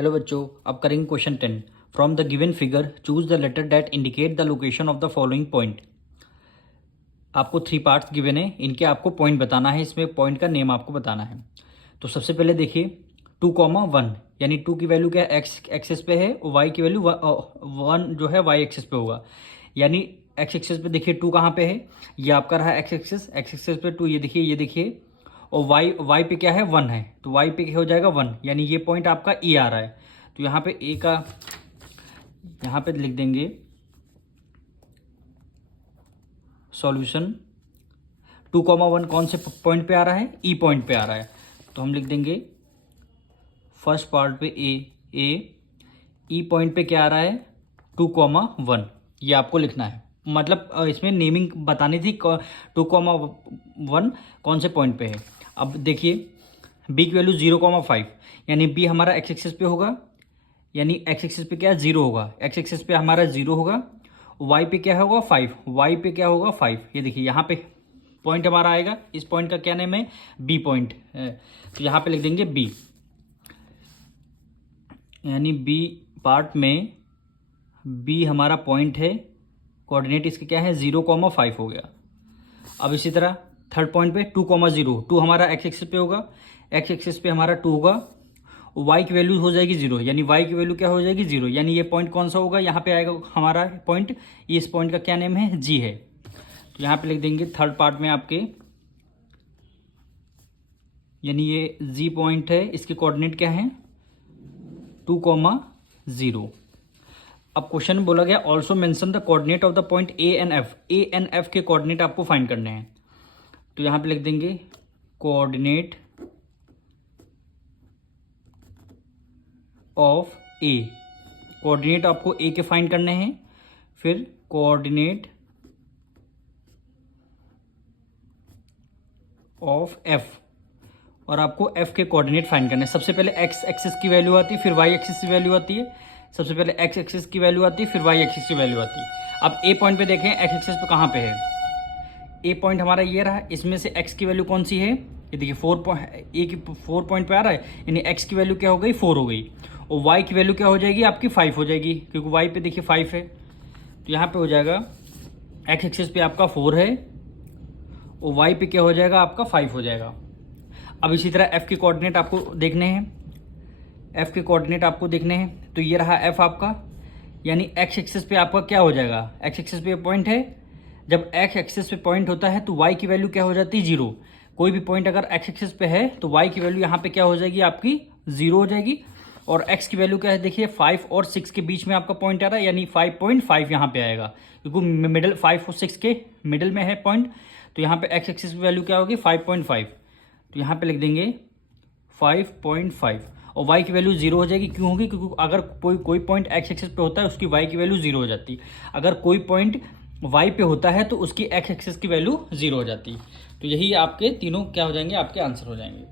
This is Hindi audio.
हेलो बच्चों, अब करेंगे question 10। From the given figure choose the letter that indicate the location of the following point. आपको 3 पार्ट्स गिवन है, इनके आपको पॉइंट बताना है, इसमें पॉइंट का नेम आपको बताना है। तो सबसे पहले देखिए 2,1 यानी 2 की वैल्यू क्या है, एक्स एक्सेस पे है और वाई की वैल्यू 1 जो है वाई एक्सेस पे होगा। यानी एक्स एक्सेस पे देखिए 2 कहाँ पे है, ये आपका रहा एक्स एक्सेस पे 2, ये देखिए और वाई पे क्या है 1 है, तो वाई पे क्या हो जाएगा 1, यानी ये पॉइंट आपका ए आ रहा है। तो यहाँ पे ए का यहाँ पे लिख देंगे सॉल्यूशन। 2,1 कौन से पॉइंट पे आ रहा है, ई पॉइंट पे आ रहा है, तो हम लिख देंगे फर्स्ट पार्ट पे ए ई पॉइंट पे क्या आ रहा है 2,1, ये आपको लिखना है। मतलब इसमें नेमिंग बतानी थी 2,1 कौन से पॉइंट पे है। अब देखिए बी की वैल्यू 0,5 यानी बी हमारा एक्स एक्सिस पे होगा, यानी एक्स एक्सिस पे क्या 0 होगा, एक्स एक्सिस पे हमारा 0 होगा। वाई पे क्या होगा 5, वाई पे क्या होगा 5। ये देखिए यहाँ पे पॉइंट हमारा आएगा, इस पॉइंट का क्या नेम है बी पॉइंट, तो यहाँ पे लिख देंगे बी, यानी बी पार्ट में बी हमारा पॉइंट है, कोऑर्डिनेट इसके क्या है 0,5 हो गया। अब इसी तरह थर्ड पॉइंट पे 2,0, 2 हमारा एक्स एक्सिस पे होगा, एक्स एक्सिस पे हमारा 2 होगा, वाई की वैल्यू हो जाएगी 0, यानी वाई की वैल्यू क्या हो जाएगी 0, यानी ये पॉइंट कौन सा होगा, यहाँ पे आएगा हमारा पॉइंट, इस पॉइंट का क्या नेम है जी है। तो यहाँ पे लिख देंगे थर्ड पार्ट में आपके, यानी ये जी पॉइंट है, इसके कोऑर्डिनेट क्या है 2,0। अब क्वेश्चन में बोला गया also mention the coordinate of the point A and F के कोऑर्डिनेट आपको फाइंड करने हैं। तो यहाँ पे लिख देंगे कोऑर्डिनेट ऑफ ए, कोऑर्डिनेट आपको ए के फाइंड करने हैं, फिर कोऑर्डिनेट ऑफ एफ, और आपको एफ के कोऑर्डिनेट फाइंड करने हैं। सबसे पहले एक्स एक्सिस की वैल्यू आती है, फिर वाई एक्सिस की वैल्यू आती है। सबसे पहले एक्स एक्सिस की वैल्यू आती है, फिर वाई एक्सिस की वैल्यू आती है। अब ए पॉइंट पे देखें एक्स एक्सिस पे कहाँ पे है, ए पॉइंट हमारा ये रहा, इसमें से एक्स की वैल्यू कौन सी है, ये देखिए 4 पॉइंट पे आ रहा है, यानी एक्स की वैल्यू क्या हो गई 4 हो गई, और वाई की वैल्यू क्या हो जाएगी आपकी 5 हो जाएगी, क्योंकि वाई पे देखिए 5 है। तो यहाँ पे हो जाएगा एक्स एक्सिस पे आपका 4 है और वाई पे क्या हो जाएगा आपका 5 हो जाएगा। अब इसी तरह एफ के कोऑर्डिनेट आपको देखने हैं, एफ के कोऑर्डिनेट आपको देखने हैं, तो ये रहा एफ आपका, यानी एक्स एक्सिस पे आपका क्या हो जाएगा, एक्स एक्सिस पे पॉइंट है, जब एक्स एक्सिस पे पॉइंट होता है तो वाई की वैल्यू क्या हो जाती है 0। कोई भी पॉइंट अगर एक्स एक्सिस पे है तो वाई की वैल्यू यहाँ पे क्या हो जाएगी आपकी 0 हो जाएगी, और एक्स की वैल्यू क्या है देखिए 5 और 6 के बीच में आपका पॉइंट आ रहा है, यानी 5.5 यहाँ पे आएगा, क्योंकि मिडिल 5 और 6 के मिडिल में है पॉइंट। तो यहाँ पे एक्स एक्सिस की वैल्यू क्या होगी 5.5, तो यहाँ पे लिख देंगे 5.5, और y की वैल्यू 0 हो जाएगी, क्यों होगी, क्योंकि अगर कोई पॉइंट x एक्सिस पे होता है उसकी y की वैल्यू 0 हो जाती है, अगर कोई पॉइंट y पे होता है तो उसकी x एक्सिस की वैल्यू 0 हो जाती है। तो यही आपके तीनों क्या हो जाएंगे, आपके आंसर हो जाएंगे।